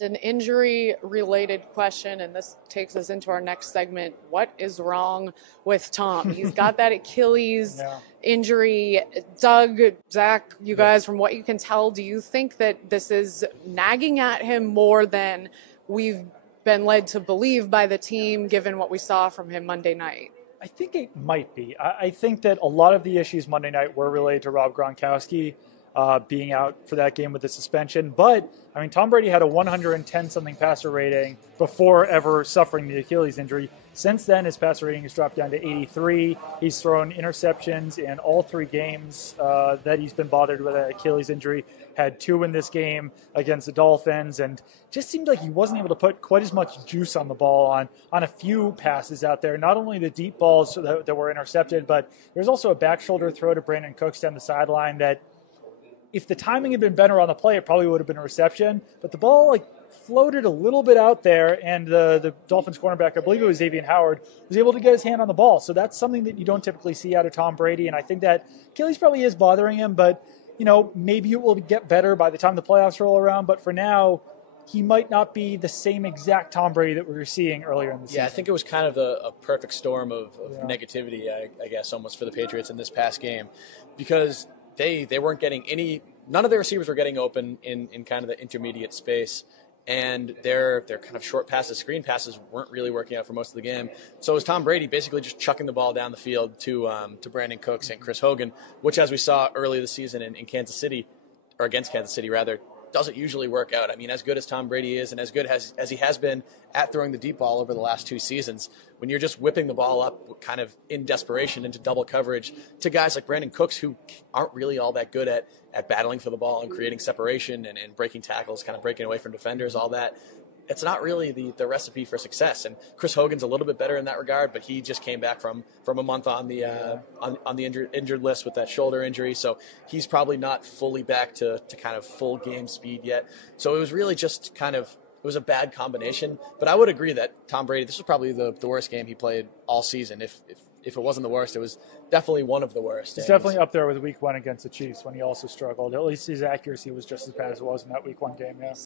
An injury-related question, and this takes us into our next segment. What is wrong with Tom? He's got that Achilles injury. Doug, Zach, you guys, from what you can tell, do you think that this is nagging at him more than we've been led to believe by the team, given what we saw from him Monday night? I think it might be. I think that a lot of the issues Monday night were related to Rob Gronkowski being out for that game with the suspension. But, I mean, Tom Brady had a 110-something passer rating before ever suffering the Achilles injury. Since then, his passer rating has dropped down to 83. He's thrown interceptions in all 3 games that he's been bothered with an Achilles injury. Had 2 in this game against the Dolphins, and just seemed like he wasn't able to put quite as much juice on the ball on a few passes out there. Not only the deep balls that were intercepted, but there's also a back shoulder throw to Brandon Cooks down the sideline that, if the timing had been better on the play, it probably would have been a reception. But the ball floated a little bit out there, and the Dolphins cornerback, I believe it was Xavier Howard, was able to get his hand on the ball. So that's something that you don't typically see out of Tom Brady, and I think that Achilles probably is bothering him, but maybe it will get better by the time the playoffs roll around. But for now, he might not be the same exact Tom Brady that we were seeing earlier in the season. Yeah, I think it was kind of a perfect storm of negativity, I guess, almost for the Patriots in this past game, because they weren't getting none of their receivers were getting open in kind of the intermediate space, and their kind of short passes, screen passes, weren't really working out for most of the game. So it was Tom Brady basically just chucking the ball down the field to Brandon Cooks and Chris Hogan, which, as we saw early this season in Kansas City, or against Kansas City rather, doesn't usually work out. I mean, as good as Tom Brady is and as good as he has been at throwing the deep ball over the last 2 seasons, when you're just whipping the ball up kind of in desperation into double coverage to guys like Brandon Cooks, who aren't really all that good at battling for the ball and creating separation and breaking tackles, kind of breaking away from defenders, all that, it's not really the recipe for success. And Chris Hogan's a little bit better in that regard, but he just came back from a month on the injured list with that shoulder injury, so he's probably not fully back to kind of full game speed yet. So it was really just it was a bad combination. But I would agree that Tom Brady, this was probably the worst game he played all season. If it wasn't the worst, it was definitely one of the worst. It's definitely up there with Week 1 against the Chiefs when he also struggled. At least his accuracy was just as bad as it was in that Week 1 game, yeah.